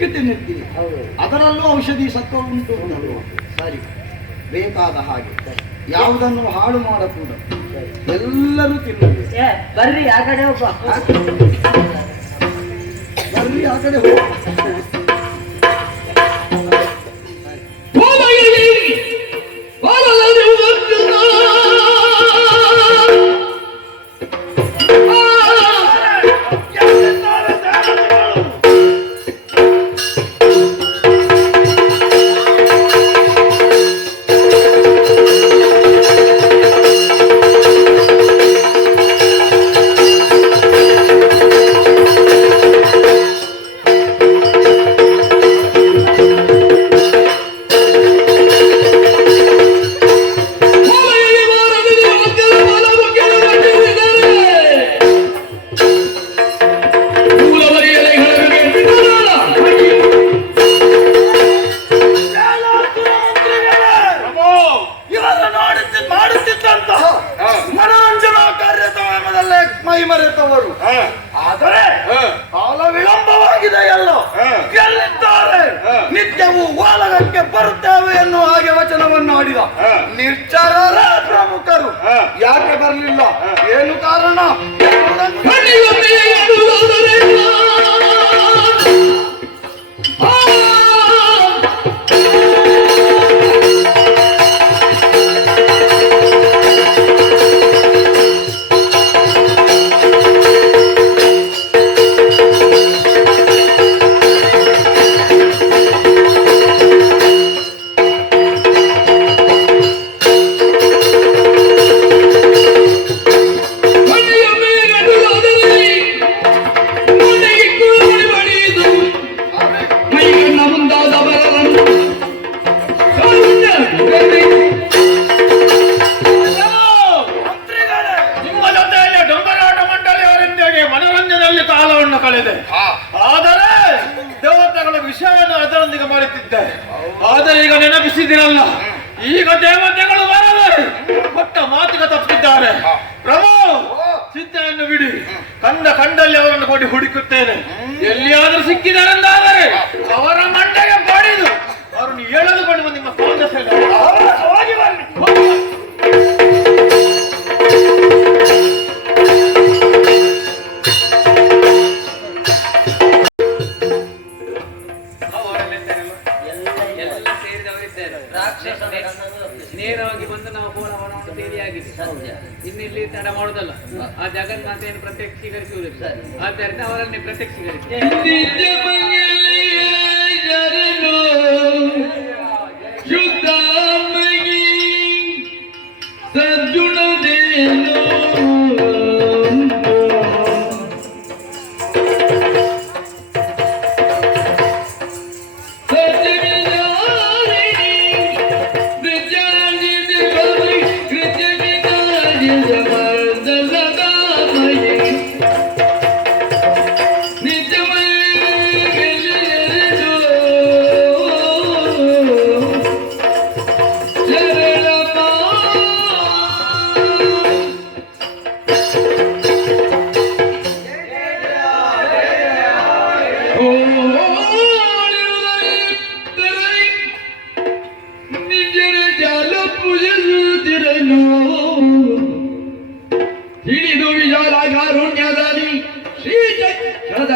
ತಿನ್ನುತ್ತೀವಿ, ಅದರಲ್ಲೂ ಔಷಧಿ ಸತ್ವ ಉಂಟು ಅಂತಲ್ವ? ಸರಿ, ಬೇಕಾದ ಹಾಗೆ ಯಾವುದನ್ನು ಹಾಳು ಮಾಡಕೂಡ, ಎಲ್ಲರೂ ತಿನ್ನಬೇಕು. ಬರ್ರಿ ಆ ಕಡೆ ಒಬ್ಬ, ಬರ್ರಿ ಆ ಕಡೆ ಹೋಗ. ಮನರಂಜನಾ ಕಾರ್ಯಕ್ರಮದಲ್ಲೇ ಮೈ ಮರೆತವರು, ಆದರೆ ಕಾಲ ವಿಳಂಬವಾಗಿದೆ. ಎಲ್ಲ ಗೆಲ್ಲಿದ್ದಾರೆ, ನಿತ್ಯವೂ ಓಲಗಕ್ಕೆ ಬರುತ್ತೇವೆ ಎನ್ನುವ ಹಾಗೆ ವಚನವನ್ನು ಆಡಿದ ನಿರ್ಚಾರ ಪ್ರಮುಖರು ಯಾಕೆ ಬರಲಿಲ್ಲ, ಏನು ಕಾರಣ? ಆದರೆ ದೇವತೆಗಳ ವಿಷಯವನ್ನು ಅದರೊಂದಿಗೆ ಮಾಡುತ್ತಿದ್ದೆ. ಆದರೆ ಈಗ ನೆನಪಿಸಿದಿರಲ್ಲ, ಈಗ ದೇವತೆಗಳು ಬರದೆ ಕೊಟ್ಟ ಮಾತಿಗೆ ತಪ್ಪಿದ್ದಾರೆ. ಪ್ರಭು, ಚಿಂತೆಯನ್ನು ಬಿಡಿ, ಕಂಡಲ್ಲಿ ಅವರನ್ನು ಕೊಡಿ ಹುಡುಕುತ್ತೇನೆ. ಎಲ್ಲಿಯಾದರೂ ಸಿಕ್ಕಿದರೆಂದಾದರೆ ಅವರ ಮಂಡೆಗೆ ಬಡಿದು ಅವರನ್ನು ಎಳೆದುಕೊಂಡು ನಿಮ್ಮ ಹೋಗಿ ಬನ್ನಿ. ನೇರವಾಗಿ ಬಂದು ನಾವು ಕೋಲವನ್ನು ಸೇರಿಯಾಗಿದೆ. ಇನ್ನಿಲ್ಲಿ ತಡ ಮಾಡುವುದಲ್ಲ, ಆ ಜಗನ್ಮಾತೆಯನ್ನು ಪ್ರತ್ಯಕ್ಷೀಕರಿಸುವುದಿಲ್ಲ. ಆದ್ದರಿಂದ ಅವರನ್ನೇ ಪ್ರತ್ಯಕ್ಷೀಕರಿಸಿ ಹಿಡಿದು ವಿಜಾಲ ಕಾರುಣ್ಯದಲ್ಲಿ ಶ್ರೀ ಚಕ್ರದ